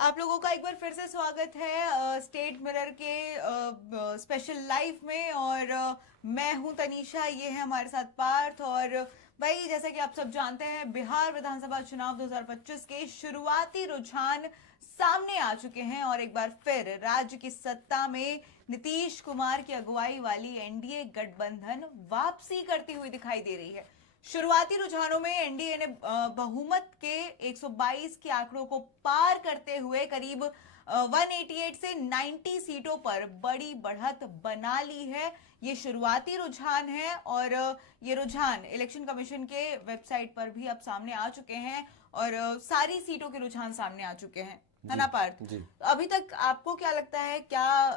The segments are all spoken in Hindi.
आप लोगों का एक बार फिर से स्वागत है स्टेट मिरर के स्पेशल लाइव में। और मैं हूं तनीषा, ये है हमारे साथ पार्थ। और भाई, जैसा कि आप सब जानते हैं, बिहार विधानसभा चुनाव 2025 के शुरुआती रुझान सामने आ चुके हैं और एक बार फिर राज्य की सत्ता में नीतीश कुमार की अगुवाई वाली एनडीए गठबंधन वापसी करती हुई दिखाई दे रही है। शुरुआती रुझानों में एनडीए ने बहुमत के 122 के आंकड़ों को पार करते हुए करीब 188 से 90 सीटों पर बड़ी बढ़त बना ली है। ये शुरुआती रुझान है और ये रुझान इलेक्शन कमीशन के वेबसाइट पर भी अब सामने आ चुके हैं और सारी सीटों के रुझान सामने आ चुके हैं, है ना पार्थ? जी। अभी तक आपको क्या लगता है, क्या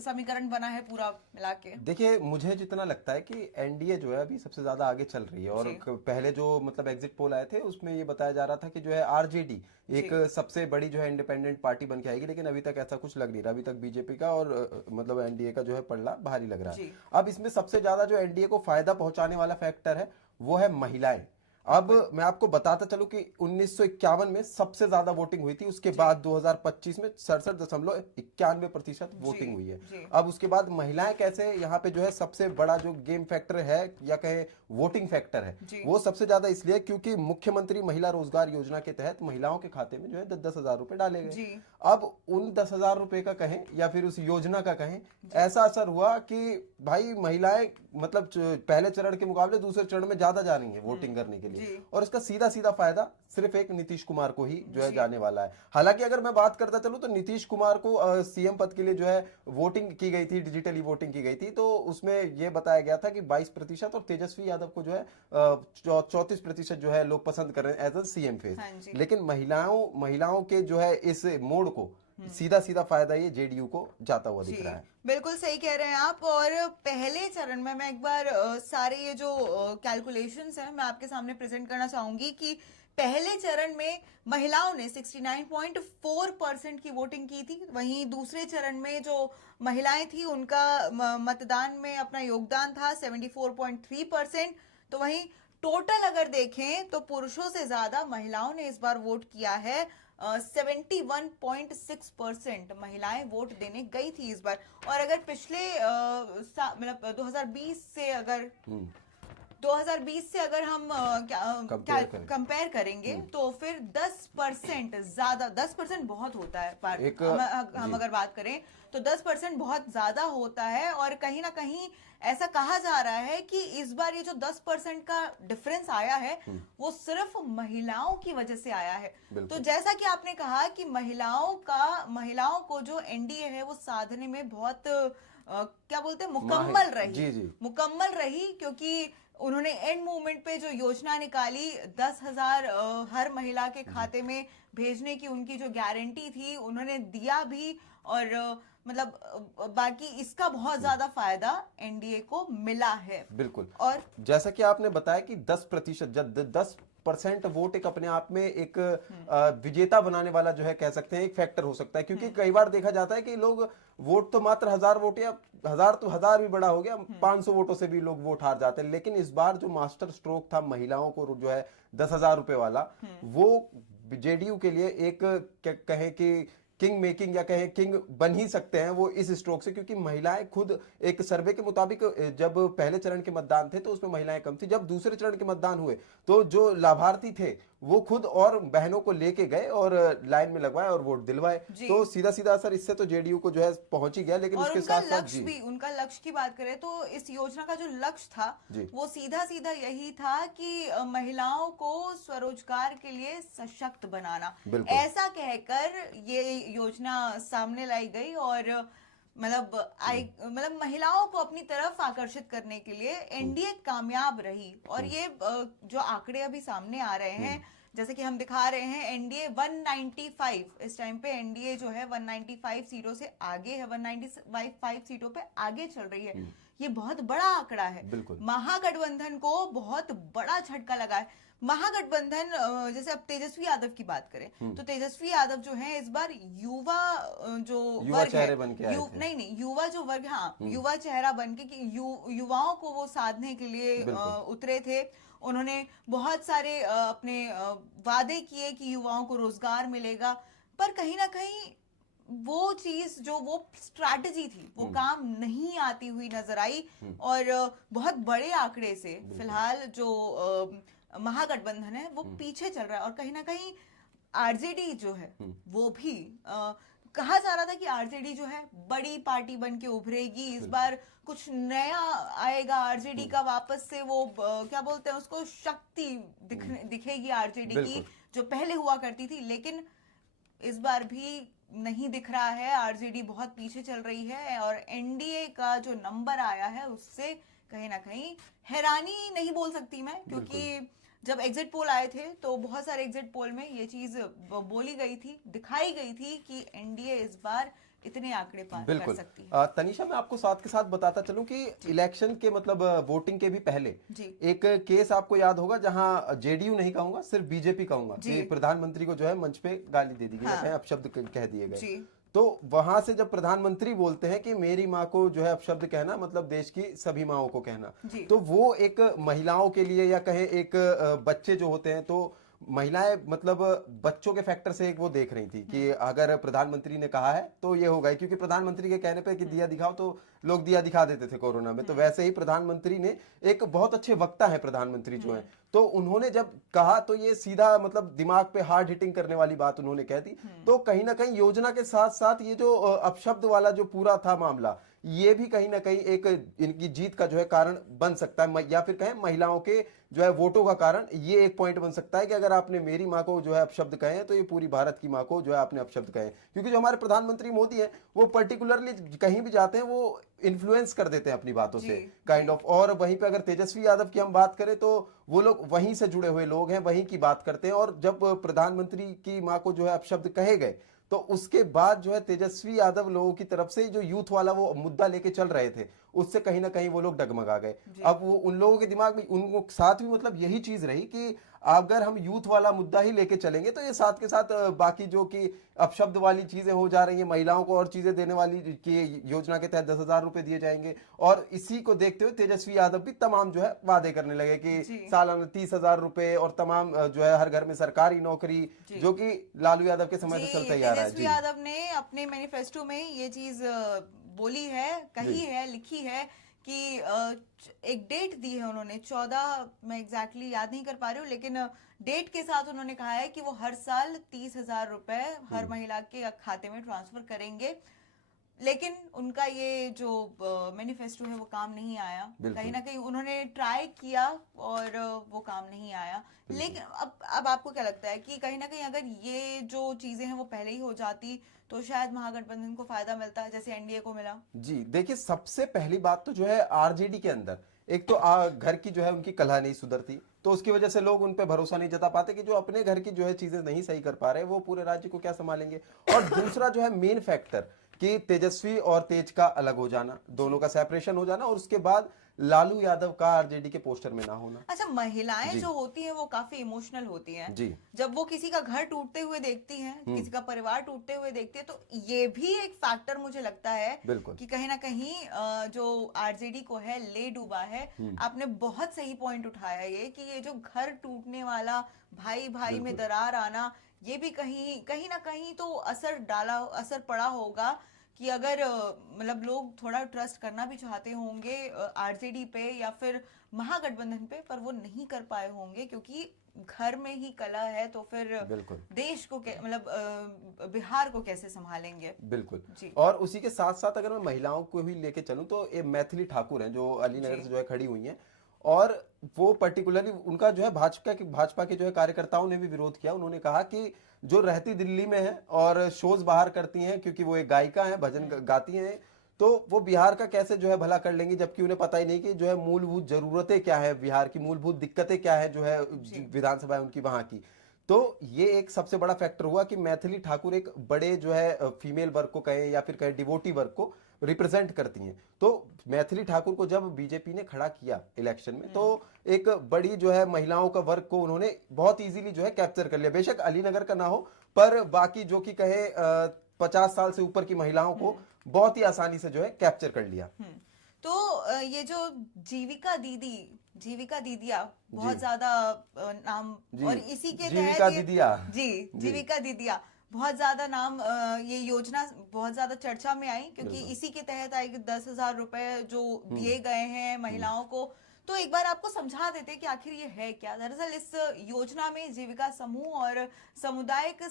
समीकरण बना है पूरा मिला के? देखिए, मुझे जितना लगता है कि एनडीए जो है अभी सबसे ज्यादा आगे चल रही है और जी। पहले जो मतलब एग्जिट पोल आए थे उसमें ये बताया जा रहा था कि जो है आरजेडी एक सबसे बड़ी जो है इंडिपेंडेंट पार्टी बन के आएगी, लेकिन अभी तक ऐसा कुछ लग नहीं रहा। अभी तक बीजेपी का और मतलब एनडीए का जो है पलड़ा भारी लग रहा है। अब इसमें सबसे ज्यादा जो एनडीए को फायदा पहुंचाने वाला फैक्टर है वो है महिलाएं। अब मैं आपको बताता चलूं कि 1951 में सबसे ज्यादा वोटिंग हुई थी, उसके बाद 2025 में 67.91% वोटिंग हुई है। अब उसके बाद महिलाएं कैसे यहाँ पे जो है सबसे बड़ा जो गेम फैक्टर है या कहे वोटिंग फैक्टर है, वो सबसे ज्यादा इसलिए क्योंकि मुख्यमंत्री महिला रोजगार योजना के तहत महिलाओं के खाते में जो है 10,000 रुपए डाले गए। अब उन 10,000 रुपए का कहें या फिर उस योजना का कहें, ऐसा असर हुआ कि भाई महिलाएं मतलब पहले चरण के मुकाबले दूसरे चरण में ज्यादा जा रही है वोटिंग करने के लिए। और इसका सीधा सीधा फायदा सिर्फ एक नीतीश कुमार को ही जो है जाने वाला है। हालांकि अगर मैं बात करता चलूं तो नीतीश कुमार को सीएम पद के लिए जो है वोटिंग की गई थी, डिजिटली वोटिंग की गई थी, तो उसमें यह बताया गया था कि 22% और तेजस्वी यादव को जो है 34% जो है लोग पसंद कर रहे हैं एज अ सीएम फेस। लेकिन महिलाओं के जो है इस मोड़ को सीधा सीधा फायदा ये जेडीयू को जाता हुआ दिख रहा है। बिल्कुल सही कह रहे हैं आप। और पहले चरण में मैं एक बार सारे ये जो कैलकुलेशंस हैं मैं आपके सामने प्रेजेंट करना चाहूंगी कि पहले चरण में महिलाओं ने 69.4% की वोटिंग की थी। वहीं दूसरे चरण में जो महिलाएं थी उनका मतदान में अपना योगदान था 74.3%। तो वहीं टोटल अगर देखें तो पुरुषों से ज्यादा महिलाओं ने इस बार वोट किया है। 71.6% महिलाएं वोट देने गई थी इस बार। और अगर पिछले मतलब 2020 से अगर हम कंपेयर करेंगे तो फिर 10% ज्यादा, 10% बहुत होता है पर हम अगर बात करें तो 10% बहुत ज्यादा होता है। और कहीं ना कहीं ऐसा कहा जा रहा है कि इस बार ये जो 10% का डिफरेंस आया है वो सिर्फ महिलाओं की वजह से आया है। तो जैसा कि आपने कहा कि महिलाओं को जो एनडीए है वो साधने में बहुत क्या बोलते हैं, मुकम्मल रही, क्योंकि उन्होंने एंड मूवमेंट पे जो योजना निकाली 10,000 हर महिला के खाते में भेजने की, उनकी जो गारंटी थी उन्होंने दिया भी। और मतलब बाकी इसका बहुत ज्यादा फायदा एनडीए को मिला है। बिल्कुल। और जैसा कि आपने बताया कि 10% वोट एक अपने आप में एक विजेता बनाने वाला जो है कह सकते हैं एक फैक्टर हो सकता है, क्योंकि कई बार देखा जाता है कि लोग वोट तो मात्र 1000 वोट या 1000 तो 1000 भी बड़ा हो गया, 500 वोटों से भी लोग वोट हार जाते हैं। लेकिन इस बार जो मास्टर स्ट्रोक था महिलाओं को जो है 10,000 रुपए वाला, वो जेडीयू के लिए एक कहे कि किंग मेकिंग या कहें किंग बन ही सकते हैं वो इस स्ट्रोक से, क्योंकि महिलाएं खुद एक सर्वे के मुताबिक जब पहले चरण के मतदान थे तो उसमें महिलाएं कम थी, जब दूसरे चरण के मतदान हुए तो जो लाभार्थी थे वो खुद और बहनों को लेके गए और लाइन में लगवाए और वोट दिलवाए। तो सीधा सीधा असर इससे तो जेडीयू को जो है पहुंच ही गया। लेकिन और उसके उनका साथ लक्ष्य भी, उनका लक्ष्य की बात करें तो इस योजना का जो लक्ष्य था वो सीधा सीधा यही था कि महिलाओं को स्वरोजगार के लिए सशक्त बनाना, ऐसा कहकर ये योजना सामने लाई गई। और मतलब महिलाओं को अपनी तरफ आकर्षित करने के लिए एनडीए कामयाब रही। और ये जो आंकड़े अभी सामने आ रहे हैं, जैसे कि हम दिखा रहे हैं, एनडीए 195 इस टाइम पे एनडीए जो है 195 सीटों से आगे है, 195 सीटों पे आगे चल रही है। ये बहुत बड़ा आंकड़ा है। महागठबंधन को बहुत बड़ा झटका लगा है। महागठबंधन, जैसे अब तेजस्वी यादव की बात करें तो तेजस्वी यादव जो है इस बार युवा जो वर्ग है, युवा जो वर्ग, हाँ, युवा चेहरा बन के कि युवाओं को वो साधने के लिए उतरे थे। उन्होंने बहुत सारे अपने वादे किए कि युवाओं को रोजगार मिलेगा, पर कहीं ना कहीं वो चीज जो वो स्ट्रैटेजी थी वो काम नहीं आती हुई नजर आई, और बहुत बड़े आंकड़े से फिलहाल जो महागठबंधन है वो पीछे चल रहा है। और कहीं ना कहीं आरजेडी जो है वो भी कहा जा रहा था कि आरजेडी जो है बड़ी पार्टी बन के उभरेगी, इस बार कुछ नया आएगा आरजेडी का, वापस से वो क्या बोलते हैं उसको, शक्ति दिखेगी आरजेडी की जो पहले हुआ करती थी। लेकिन इस बार भी नहीं दिख रहा है, आरजेडी बहुत पीछे चल रही है, और एनडीए का जो नंबर आया है उससे कहीं ना कहीं हैरानी नहीं बोल सकती मैं, क्योंकि जब एग्जिट पोल आए थे तो बहुत सारे एग्जिट पोल में ये चीज बोली गई थी, दिखाई गई थी कि एनडीए इस बार इतने आंकड़े पार कर सकती है। तनीषा, मैं आपको साथ के साथ बताता चलूं कि इलेक्शन के मतलब वोटिंग के भी पहले एक केस आपको याद होगा जहां जेडीयू नहीं कहूंगा, सिर्फ बीजेपी कहूंगा, कि प्रधानमंत्री को जो है मंच पे गाली दे दी गई, अपशब्द कह दिए गए। तो वहां से जब प्रधानमंत्री बोलते हैं कि मेरी माँ को जो है अपशब्द कहना मतलब देश की सभी माँओं को कहना, तो वो एक महिलाओं के लिए या कहें एक बच्चे जो होते हैं, तो महिलाएं मतलब बच्चों के फैक्टर से एक वो देख रही थी कि अगर प्रधानमंत्री ने कहा है तो ये होगा, क्योंकि प्रधानमंत्री के कहने पे कि दिया दिखाओ तो लोग दिया दिखा देते थे कोरोना में। तो वैसे ही प्रधानमंत्री ने, एक बहुत अच्छे वक्ता है प्रधानमंत्री जो है, तो उन्होंने जब कहा तो ये सीधा मतलब दिमाग पे हार्ड हिटिंग करने वाली बात उन्होंने कह दी। तो कहीं ना कहीं योजना के साथ साथ ये जो अपशब्द वाला जो पूरा था मामला, ये भी कहीं ना कहीं एक इनकी जीत का जो है कारण बन सकता है, या फिर कहें महिलाओं के जो है वोटों का कारण ये एक पॉइंट बन सकता है कि अगर आपने मेरी माँ को जो है अपशब्द कहे हैं तो ये पूरी भारत की माँ को जो है आपने अपशब्द कहे। क्योंकि जो हमारे प्रधानमंत्री मोदी है वो पर्टिकुलरली कहीं भी जाते हैं वो इन्फ्लुएंस कर देते हैं अपनी बातों से काइंड ऑफ। और वहीं पे अगर तेजस्वी यादव की हम बात करें तो वो लोग वहीं से जुड़े हुए लोग हैं, वहीं की बात करते हैं। और जब प्रधानमंत्री की माँ को जो है अपशब्द कहे गए तो उसके बाद जो है तेजस्वी यादव लोगों की तरफ से जो यूथ वाला वो मुद्दा लेके चल रहे थे, उससे कहीं ना कहीं वो लोग डगमगा गए। अब वो उन लोगों के दिमाग में उनको साथ भी मतलब यही चीज रही कि अगर हम यूथ वाला मुद्दा ही लेके चलेंगे तो ये साथ के साथ बाकी जो कि अपशब्द वाली चीजें हो जा रही है, महिलाओं को और चीजें देने वाली की योजना के तहत 10,000 रुपए दिए जाएंगे। और इसी को देखते हुए तेजस्वी यादव भी तमाम जो है वादे करने लगे कि सालाना 30,000 रुपए और तमाम जो है हर घर में सरकारी नौकरी, जो कि लालू यादव के समय से चलता ही आ रहा है। तेजस्वी यादव ने अपने मैनिफेस्टो में ये चीज बोली है, कही है, लिखी है कि एक डेट दी है उन्होंने 14, मैं एग्जैक्टली याद नहीं कर पा रही हूँ, लेकिन डेट के साथ उन्होंने कहा है कि वो हर साल 30,000 रुपए हर महिला के खाते में ट्रांसफर करेंगे। लेकिन उनका ये जो मैनिफेस्टो है वो काम नहीं आया, कहीं ना कहीं उन्होंने ट्राई किया और वो काम नहीं आया। लेकिन अब आपको क्या लगता है कि कहीं ना कहीं अगर ये जो चीजें हैं वो पहले ही हो जाती तो शायद महागठबंधन को फायदा मिलता जैसे एनडीए को मिला? जी देखिए, सबसे पहली बात तो जो है आरजेडी के अंदर एक तो घर की जो है उनकी कलह नहीं सुधरती, तो उसकी वजह से लोग उन पे भरोसा नहीं जता पाते कि जो अपने घर की जो है चीजें नहीं सही कर पा रहे वो पूरे राज्य को क्या संभालेंगे। और दूसरा जो है मेन फैक्टर कि तेजस्वी और तेज का अलग हो जाना, दोनों का सेपरेशन हो जाना, और उसके बाद लालू यादव का आरजेडी के पोस्टर में ना होना। अच्छा, महिलाएं जो होती हैं वो काफी इमोशनल होती हैं जी। जब वो किसी का घर टूटते हुए देखती हैं, किसी का परिवार टूटते हुए देखती है, तो ये भी एक फैक्टर मुझे लगता है कि कहीं ना कहीं जो आरजेडी को है ले डूबा है। आपने बहुत सही पॉइंट उठाया ये कि ये जो घर टूटने वाला, भाई भाई में दरार आना, ये भी कहीं ना कहीं तो असर पड़ा होगा कि अगर मतलब लोग थोड़ा ट्रस्ट करना भी चाहते होंगे आरजेडी पे या फिर महागठबंधन पे, पर वो नहीं कर पाए होंगे क्योंकि घर में ही कला है, तो फिर देश को मतलब बिहार को कैसे संभालेंगे। बिल्कुल जी। और उसी के साथ साथ अगर मैं महिलाओं को भी लेके चलूं तो ये मैथिली ठाकुर हैं जो अलीनगर से जो है खड़ी हुई हैं, और वो पर्टिकुलरली उनका जो है भाजपा के जो है कार्यकर्ताओं ने भी विरोध किया। उन्होंने कहा कि जो रहती दिल्ली में है और शोज बाहर करती हैं, क्योंकि वो एक गायिका है, भजन गाती हैं, तो वो बिहार का कैसे जो है भला कर लेंगी, जबकि उन्हें पता ही नहीं कि जो है मूलभूत जरूरतें क्या है, बिहार की मूलभूत दिक्कतें क्या है, जो है विधानसभा उनकी वहां की। तो ये एक सबसे बड़ा फैक्टर हुआ कि मैथिली ठाकुर एक बड़े जो है फीमेल वर्ग को कहे या फिर कहे डिवोटी वर्ग को रिप्रेजेंट करती हैं। तो मैथिली ठाकुर को जब बीजेपी ने खड़ा किया इलेक्शन में, तो एक बड़ी जो है महिलाओं का वर्ग को उन्होंने बहुत इजीली जो है कैप्चर कर लिया। बेशक अलीनगर का ना हो, पर बाकी जो कि कहे 50 साल से ऊपर की महिलाओं को बहुत ही आसानी से जो है कैप्चर कर लिया। तो ये जो जीविका दीदिया बहुत ज्यादा नाम, और इसी के तहत जीविका दीदिया बहुत ज्यादा नाम ये योजना बहुत ज्यादा चर्चा में आई, क्योंकि इसी के तहत आई कि 10,000 रुपए जो दिए गए हैं महिलाओं को। तो एक बार आपको समझा देते कि आखिर ये है क्या। दरअसल इस योजना में जीविका समूह और सामुदायिक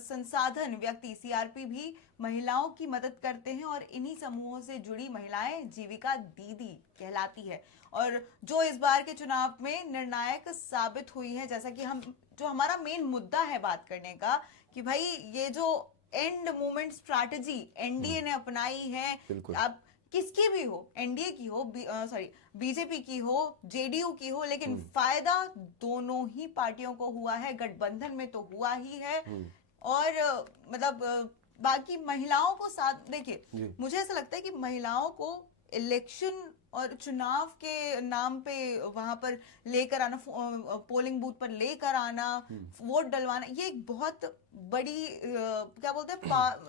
संसाधन व्यक्ति सीआरपी भी महिलाओं की मदद करते हैं, और इन्हीं समूहों से जुड़ी महिलाएं जीविका दीदी कहलाती है, और जो इस बार के चुनाव में निर्णायक साबित हुई है। जैसा कि हम जो हमारा मेन मुद्दा है बात करने का, कि भाई ये जो एंड मूवमेंट स्ट्रैटेजी एनडीए ने अपनाई है, अब किसकी भी हो, एनडीए की हो, सॉरी बीजेपी की हो, जेडीयू की हो, लेकिन फायदा दोनों ही पार्टियों को हुआ है, गठबंधन में तो हुआ ही है। और मतलब बाकी महिलाओं को साथ देखिए, मुझे ऐसा लगता है कि महिलाओं को इलेक्शन और चुनाव के नाम पे वहां पर लेकर आना, पोलिंग बूथ पर लेकर आना, वोट डलवाना, ये एक बहुत बड़ी क्या बोलते हैं,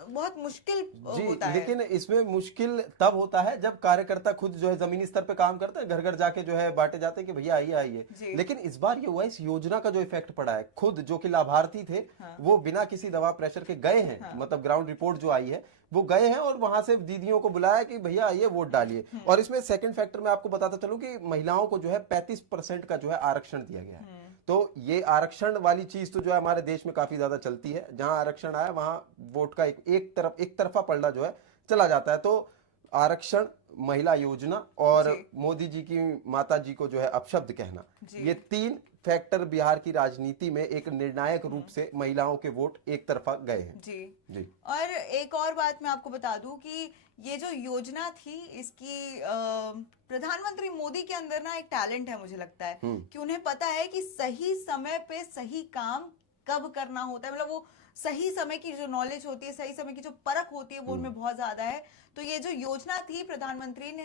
बहुत मुश्किल होता है। लेकिन इसमें मुश्किल तब होता है जब कार्यकर्ता खुद जो है जमीनी स्तर पे काम करते हैं, घर घर जाके जो है बांटे जाते हैं कि भैया आइए आइए। लेकिन इस बार ये हुआ, इस योजना का जो इफेक्ट पड़ा है, खुद जो कि लाभार्थी थे वो बिना किसी दबाव प्रेशर के गए हैं। मतलब ग्राउंड रिपोर्ट जो आई है वो गए हैं और वहां से दीदियों को बुलाया कि भैया आइए वोट डालिए। और इसमें सेकंड फैक्टर मैं आपको बताता चलूं कि महिलाओं को जो है 35% का जो है आरक्षण दिया गया है। तो ये आरक्षण वाली चीज तो जो है हमारे देश में काफी ज्यादा चलती है, जहां आरक्षण आया वहां वोट का एक तरफा पलड़ा जो है चला जाता है। तो आरक्षण, महिला योजना और मोदी जी की माता जी को जो है अपशब्द कहना, ये तीन फैक्टर बिहार की राजनीति में एक निर्णायक रूप से महिलाओं के वोट एक तरफा गए हैं। जी। और एक और बात मैं आपको बता दूं कि ये जो योजना थी, इसकी प्रधानमंत्री मोदी के अंदर ना एक टैलेंट है, मुझे लगता है कि उन्हें पता है कि सही समय पे सही काम कब करना होता है। मतलब वो सही समय की जो नॉलेज होती है, सही समय की जो परख होती है, वो उनमें बहुत ज्यादा है। तो ये जो योजना थी, प्रधानमंत्री ने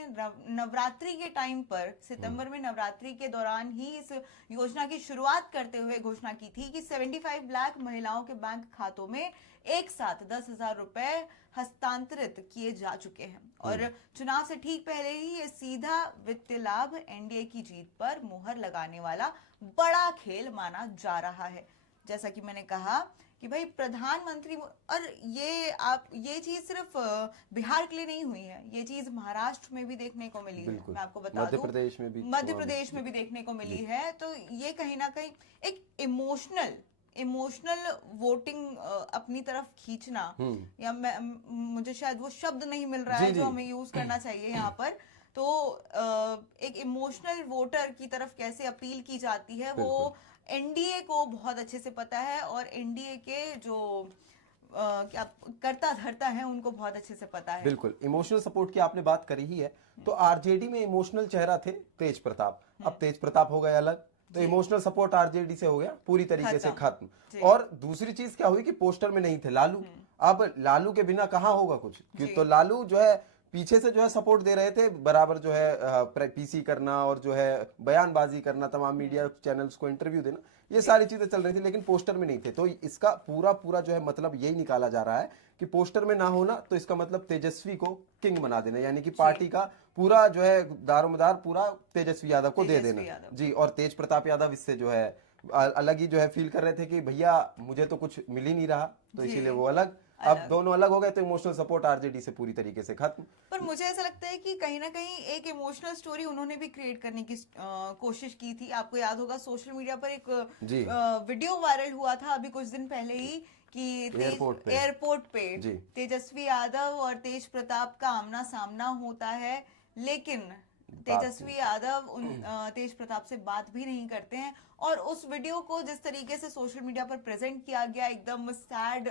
नवरात्रि के टाइम पर, सितंबर में नवरात्रि के दौरान ही इस योजना की शुरुआत करते हुए घोषणा की थी कि 75 लाख महिलाओं के बैंक खातों में एक साथ 10,000 रुपए हस्तांतरित किए जा चुके हैं। और चुनाव से ठीक पहले ही ये सीधा वित्तीय लाभ एनडीए की जीत पर मुहर लगाने वाला बड़ा खेल माना जा रहा है। जैसा कि मैंने कहा कि भाई प्रधानमंत्री, और ये चीज सिर्फ बिहार के लिए नहीं हुई है, ये चीज महाराष्ट्र में भी देखने को मिली है। मैं आपको बता दूं, मध्य प्रदेश में भी देखने को मिली है। तो ये कहीं ना कहीं एक इमोशनल वोटिंग अपनी तरफ खींचना, या मुझे शायद वो शब्द नहीं मिल रहा है जो हमें यूज करना चाहिए यहाँ पर। तो एक इमोशनल वोटर की तरफ कैसे अपील की जाती है, वो एनडीए को बहुत अच्छे से पता है, और एनडीए के जो क्या करता धरता है उनको बहुत अच्छे से पता है। बिल्कुल, इमोशनल सपोर्ट की आपने बात करी ही है। तो आरजेडी में इमोशनल चेहरा थे तेज प्रताप, अब तेज प्रताप हो गए अलग, तो इमोशनल सपोर्ट आरजेडी से हो गया पूरी तरीके से खत्म। और दूसरी चीज क्या हुई कि पोस्टर में नहीं थे लालू। अब लालू के बिना कहाँ होगा कुछ, तो लालू जो है पीछे से जो है सपोर्ट दे रहे थे, बराबर जो है पीसी करना और जो है बयानबाजी करना, तमाम मीडिया चैनल्स को इंटरव्यू देना, ये सारी चीजें चल रही थी, लेकिन पोस्टर में नहीं थे। तो इसका पूरा जो है मतलब यही निकाला जा रहा है कि पोस्टर में ना होना तो इसका मतलब तेजस्वी को किंग बना देना, यानी कि पार्टी का पूरा जो है दारोमदार पूरा तेजस्वी यादव को दे देना। जी, और तेज प्रताप यादव इससे जो है अलग ही जो है फील कर रहे थे कि भैया मुझे तो कुछ मिल ही नहीं रहा, तो इसीलिए वो अलग। अब दोनों अलग हो गए, तो इमोशनल सपोर्ट आरजेडी से पूरी तरीके से खत्म। पर मुझे ऐसा लगता है कि कहीं ना कहीं एक इमोशनल स्टोरी उन्होंने भी क्रिएट करने की कोशिश की थी। आपको याद होगा सोशल मीडिया पर एक वीडियो वायरल हुआ था अभी कुछ दिन पहले ही, कि एयरपोर्ट पे तेजस्वी यादव और तेज प्रताप का आमना सामना होता है, लेकिन तेजस्वी यादव तेज प्रताप से बात भी नहीं करते हैं। और उस वीडियो को जिस तरीके से सोशल मीडिया पर प्रेजेंट किया गया, एकदम सैड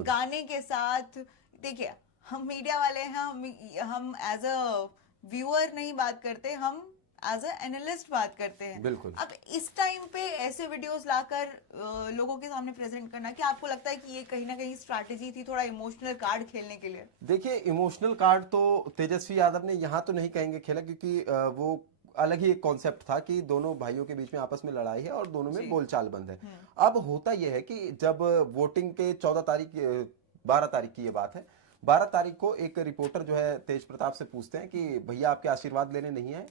गाने के साथ, देखिए हम मीडिया वाले हैं, हम एज अ व्यूअर नहीं बात करते, हम एज अ एनालिस्ट बात करते हैं। बिल्कुल। अब इस टाइम पे ऐसे वीडियोस लाकर लोगों के सामने प्रेजेंट करना, क्या आपको लगता है कि ये कहीं ना कहीं स्ट्रैटेजी थी थोड़ा इमोशनल कार्ड खेलने के लिए? देखिए, इमोशनल कार्ड तो तेजस्वी यादव ने यहाँ तो नहीं कहेंगे खेला, क्योंकि वो अलग ही एक कॉन्सेप्ट था कि दोनों भाइयों के बीच में आपस में लड़ाई है और दोनों में बोलचाल बंद है। अब होता यह है कि जब वोटिंग के 12 तारीख की ये बात है, 12 तारीख को एक रिपोर्टर जो है तेज प्रताप से पूछते हैं कि भैया आपके आशीर्वाद लेने नहीं आए,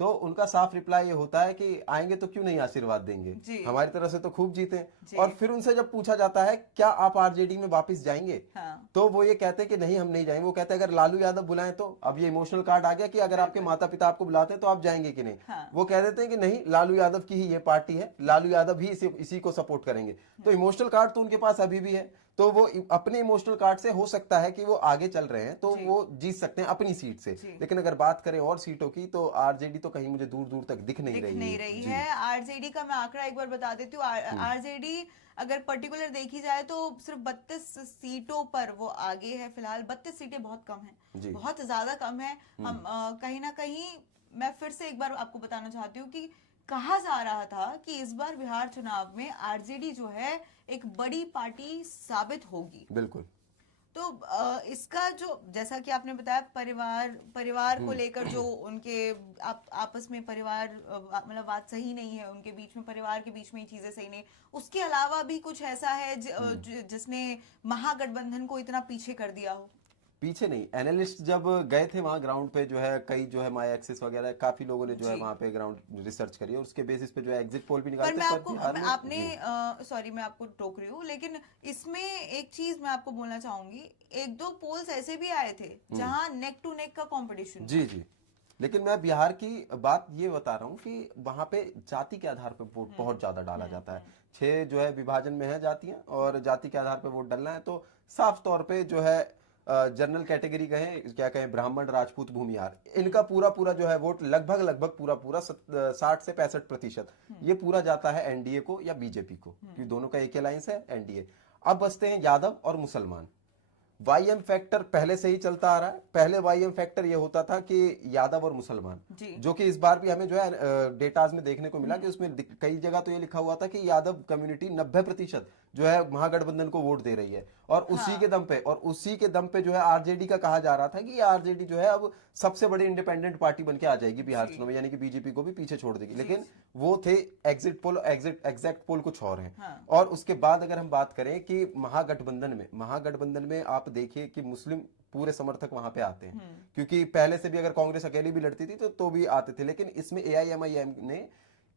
तो उनका साफ रिप्लाई ये होता है कि आएंगे तो क्यों नहीं आशीर्वाद देंगे, हमारी तरफ से तो खूब जीते। और फिर उनसे जब पूछा जाता है क्या आप आरजेडी में वापस जाएंगे, हाँ। तो वो ये कहते हैं कि नहीं हम नहीं जाएंगे। वो कहते हैं अगर लालू यादव बुलाएं तो, अब ये इमोशनल कार्ड आ गया कि अगर आपके माता पिता आपको बुलाते हैं तो आप जाएंगे कि नहीं। हाँ। वो कह देते हैं कि नहीं, लालू यादव की ही ये पार्टी है, लालू यादव ही इसी को सपोर्ट करेंगे। तो इमोशनल कार्ड तो उनके पास अभी भी है, तो वो अपने इमोशनल कार्ड से हो सकता है कि वो आगे चल रहे हैं, तो वो जीत सकते हैं अपनी सीट से। लेकिन अगर बात करें और सीटों की, तो आरजेडी तो कहीं मुझे दूर दूर तक दिख नहीं रही है। आरजेडी का मैं आंकड़ा एक बार बता देती हूँ। आरजेडी अगर पर्टिकुलर देखी जाए तो सिर्फ 32 सीटों पर वो आगे है फिलहाल। 32 सीटें बहुत कम है, बहुत ज्यादा कम है। हम कहीं ना कहीं, मैं फिर से एक बार आपको बताना चाहती हूँ कि कहा जा रहा था कि इस बार बिहार चुनाव में आरजेडी जो है एक बड़ी पार्टी साबित होगी। बिल्कुल। तो इसका जो, जैसा कि आपने बताया, परिवार को लेकर जो उनके आपस में परिवार मतलब बात सही नहीं है उनके बीच में, परिवार के बीच में ही चीजें सही नहीं। उसके अलावा भी कुछ ऐसा है जिसने महागठबंधन को इतना पीछे कर दिया हो? पीछे नहीं, एनालिस्ट जब गए थे वहां ग्राउंड पे, जो है कई जो है माई एक्सिस वगैरह काफी लोगों ने जो है वहां पे ग्राउंड रिसर्च करी है, उसके बेसिस पे जो है एग्जिट पोल भी निकालते हैं। सॉरी मैं आपको टोक रही हूँ, लेकिन इसमें एक चीज मैं आपको बोलना चाहूंगी। एक दो पोल्स ऐसे भी आए थे जहां नेक टू नेक का कंपटीशन। जी। लेकिन मैं बिहार की बात ये बता रहा हूँ कि वहां पे जाति के आधार पे वोट बहुत ज्यादा डाला जाता है। 6 जो है विभाजन में है जातियां, और जाति के आधार पे वोट डालना है, तो साफ तौर पे जो है जनरल कैटेगरी कहें, क्या कहें, ब्राह्मण, राजपूत, भूमिहार, इनका पूरा जो है वोट लगभग पूरा 60 से 65% ये पूरा जाता है एनडीए को या बीजेपी को, क्योंकि दोनों का एक ही अलायंस है, एनडीए। अब बचते हैं यादव और मुसलमान। वाईएम फैक्टर पहले से ही चलता आ रहा है। पहले वाईएम फैक्टर ये होता था कि यादव और मुसलमान, जो कि इस बार भी हमें जो है डेटाज में देखने को मिला कि उसमें कई जगह तो ये लिखा हुआ था कि यादव कम्युनिटी 90% जो है महागठबंधन को वोट दे रही है, और उसी के दम पे जो है आरजेडी का कहा जा रहा था कि आरजेडी जो है अब सबसे बड़ी इंडिपेंडेंट पार्टी बन के आ जाएगी बिहार चुनाव में, यानी कि बीजेपी को भी पीछे छोड़ देगी। लेकिन वो थे एग्जिट पोल, एग्जैक्ट पोल कुछ और हैं। और उसके बाद अगर हम बात करें कि महागठबंधन में आप देखिए कि मुस्लिम पूरे समर्थक वहां पे आते हैं, क्योंकि पहले से भी अगर कांग्रेस अकेली भी लड़ती थी तो भी आते थे। लेकिन इसमें एआईएमआईएम ने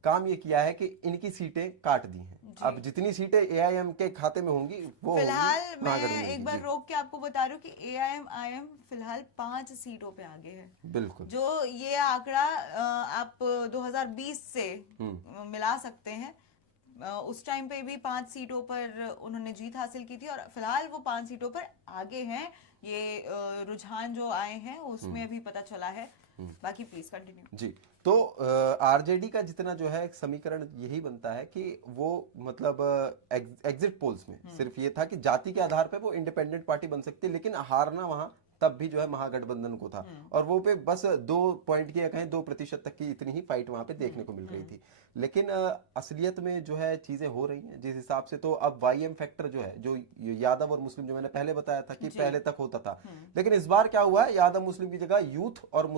काम ये किया है कि इनकी सीटें काट दी हैं। अब जितनी सीटें एआईएम के खाते में होंगी वो फिलहाल मैं एक बार रोक के आपको बता रही हूँ कि एआईएम फिलहाल 5 सीटों पे आगे है। बिल्कुल। जो ये आंकड़ा आप 2020 से मिला सकते हैं। उस टाइम पे भी 5 सीटों पर उन्होंने जीत हासिल की थी, और फिलहाल वो 5 सीटों पर आगे हैं। ये रुझान जो आए हैं उसमें अभी पता चला है। बाकी प्लीज कंटिन्यू। जी, तो आरजेडी का जितना जो है समीकरण यही बनता है कि वो मतलब एग्जिट पोल्स में सिर्फ ये था कि जाति के आधार पे वो इंडिपेंडेंट पार्टी बन सकती है, लेकिन हारना वहां तब भी जो है महागठबंधन को था, और वो पे बस 2 पॉइंट की कहें 2% तक की इतनी ही फाइट वहां पे देखने को मिल रही थी। लेकिन असलियत में जो है चीजें हो रही हैं जिस हिसाब से, तो अब वाईएम फैक्टर जो है, जो यादव और मुस्लिम, जो मैंने पहले बताया था कि पहले तक होता था, लेकिन इस बार क्या हुआ है, यादव मुस्लिम की जगह यूथ और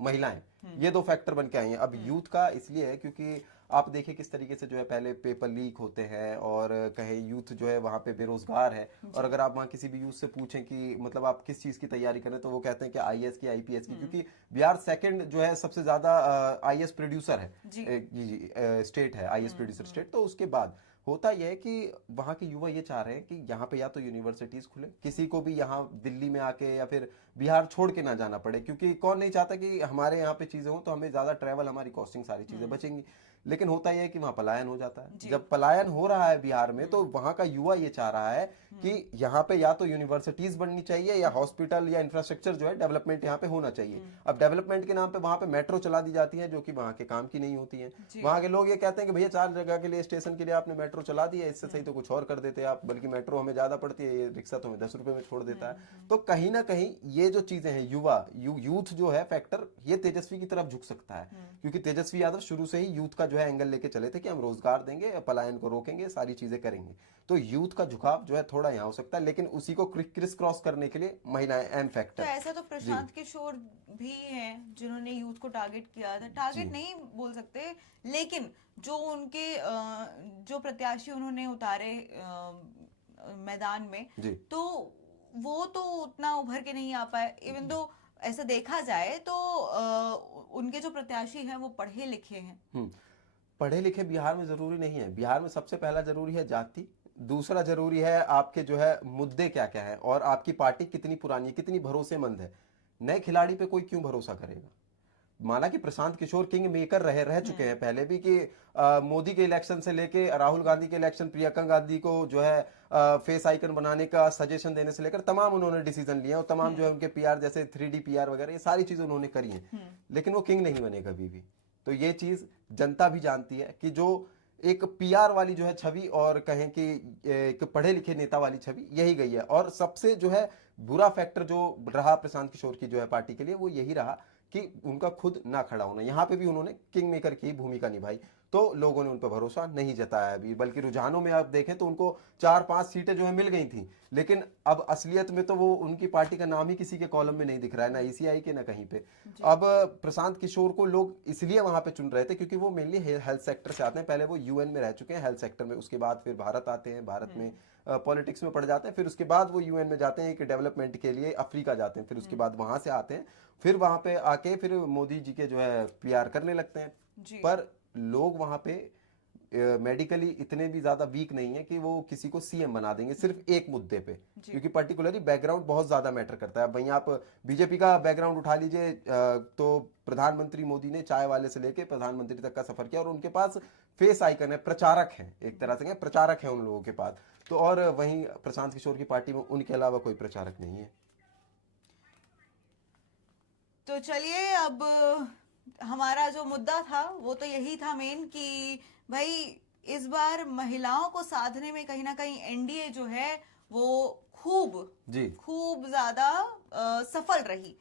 महिलाएं, ये 2 फैक्टर बन के आई हैं। अब यूथ का इसलिए है क्योंकि आप देखिए किस तरीके से जो है पहले पेपर लीक होते हैं, और कहे यूथ जो है वहां पे बेरोजगार है, और अगर आप वहां किसी भी यूथ से पूछें कि मतलब आप किस चीज की तैयारी करें, तो वो कहते हैं कि आईएएस की, आईपीएस की, क्योंकि बिहार सेकंड जो है सबसे ज्यादा आईएएस प्रोड्यूसर है। जी स्टेट है, आईएएस प्रोड्यूसर स्टेट। तो उसके बाद होता यह है कि वहां के युवा ये चाह रहे हैं कि यहाँ पे या तो यूनिवर्सिटीज खुले, किसी को भी यहाँ दिल्ली में आके या फिर बिहार छोड़ के ना जाना पड़े, क्योंकि कौन नहीं चाहता कि हमारे यहाँ पे चीजें हो तो हमें ज्यादा ट्रैवल, हमारी कॉस्टिंग, सारी चीजें बचेंगी। लेकिन होता यह है कि वहां पलायन हो जाता है। जब पलायन हो रहा है बिहार में, तो वहां का युवा ये चाह रहा है कि यहाँ पे या तो यूनिवर्सिटीज बननी चाहिए, या हॉस्पिटल या इंफ्रास्ट्रक्चर जो है डेवलपमेंट यहाँ पे होना चाहिए। अब डेवलपमेंट के नाम पे वहां पे मेट्रो चला दी जाती है, जो कि वहां के काम की नहीं होती है। वहां के लोग ये कहते हैं कि भैया 4 जगह के लिए, स्टेशन के लिए आपने मेट्रो चला दी है, इससे सही तो कुछ और कर देते आप, बल्कि मेट्रो हमें ज्यादा पड़ती है, ये रिक्शा तो हमें 10 रुपए में छोड़ देता है। तो कहीं ना कहीं ये जो चीजें हैं, यूथ जो है फैक्टर, ये तेजस्वी की तरफ झुक सकता है, क्योंकि तेजस्वी यादव शुरू से ही यूथ का जो है एंगल लेके चले थे कि हम रोजगार देंगे, पलायन को रोकेंगे, सारी चीजें करेंगे। तो यूथ का झुकाव जो है थोड़ा यहाँ हो सकता है, लेकिन उसी को क्रिस क्रॉस करने के लिए महिलाएं एम फैक्टर। तो ऐसा तो प्रशांत किशोर भी हैं जिन्होंने यूथ को टारगेट किया था। टारगेट नहीं बोल सकते, लेकिन जो उनके जो प्रत्याशी उन्होंने उतारे मैदान में, तो वो तो उतना उभर के नहीं आ पाए। इवन दो ऐसा देखा जाए तो उनके जो प्रत्याशी हैं वो पढ़े लिखे हैं। पढ़े लिखे बिहार में जरूरी नहीं है। बिहार में सबसे पहला जरूरी है जाति, दूसरा जरूरी है आपके जो है मुद्दे क्या क्या है, और आपकी पार्टी कितनी पुरानी है, कितनी भरोसेमंद है। नए खिलाड़ी पे कोई क्यों भरोसा करेगा। माना कि प्रशांत किशोर किंग मेकर रह चुके हैं पहले भी, कि मोदी के इलेक्शन से लेके राहुल गांधी के इलेक्शन, प्रियंका गांधी को जो है फेस आइकन बनाने का सजेशन देने से लेकर तमाम उन्होंने डिसीजन लिए, और तमाम जो है उनके पीआर जैसे 3D पीआर वगैरह ये सारी चीजें उन्होंने करी हैं, लेकिन वो किंग नहीं बने कभी भी। तो ये चीज जनता भी जानती है कि जो एक पीआर वाली जो है छवि, और कहें कि एक पढ़े लिखे नेता वाली छवि, यही गई है। और सबसे जो है बुरा फैक्टर जो रहा प्रशांत किशोर की जो है पार्टी के लिए, वो यही रहा कि उनका खुद ना खड़ा होना। यहाँ पे भी उन्होंने किंग मेकर की भूमिका निभाई, तो लोगों ने उन पर भरोसा नहीं जताया अभी। बल्कि रुझानों में आप देखें तो उनको 4-5 सीटें जो है मिल गई थी, लेकिन अब असलियत में तो वो उनकी पार्टी का नाम ही किसी के कॉलम में नहीं दिख रहा है, ना ईसीआई के ना कहीं पे। अब प्रशांत किशोर को लोग इसलिए वहां पे चुन रहे थे क्योंकि वो मेनली हेल्थ सेक्टर से आते हैं। पहले वो यूएन में रह चुके हैं हेल्थ सेक्टर में, उसके बाद फिर भारत आते हैं, भारत में पॉलिटिक्स में पड़ जाते हैं, फिर उसके बाद वो यूएन में जाते हैं एक डेवलपमेंट के लिए, अफ्रीका जाते हैं, फिर उसके बाद वहां से आते हैं, फिर वहां पे आके फिर मोदी जी के जो है पीआर करने लगते हैं। पर लोग वहां पे मेडिकली इतने भी ज्यादा वीक नहीं है कि वो किसी को सीएम बना देंगे सिर्फ एक मुद्दे पे, क्योंकि पर्टिकुलरली बैकग्राउंड बहुत ज्यादा मैटर करता है। वहीं आप बीजेपी का बैकग्राउंड उठा लीजिए तो प्रधानमंत्री मोदी ने चाय वाले से लेके प्रधानमंत्री तक का सफर किया, और उनके पास फेस आइकन है, प्रचारक है, एक तरह से प्रचारक है उन लोगों के पास। तो और वहीं प्रशांत किशोर की पार्टी में उनके अलावा कोई प्रचारक नहीं है। तो चलिए, अब हमारा जो मुद्दा था वो तो यही था मेन, कि भाई इस बार महिलाओं को साधने में कहीं ना कहीं एनडीए जो है वो खूब जी खूब ज्यादा सफल रही।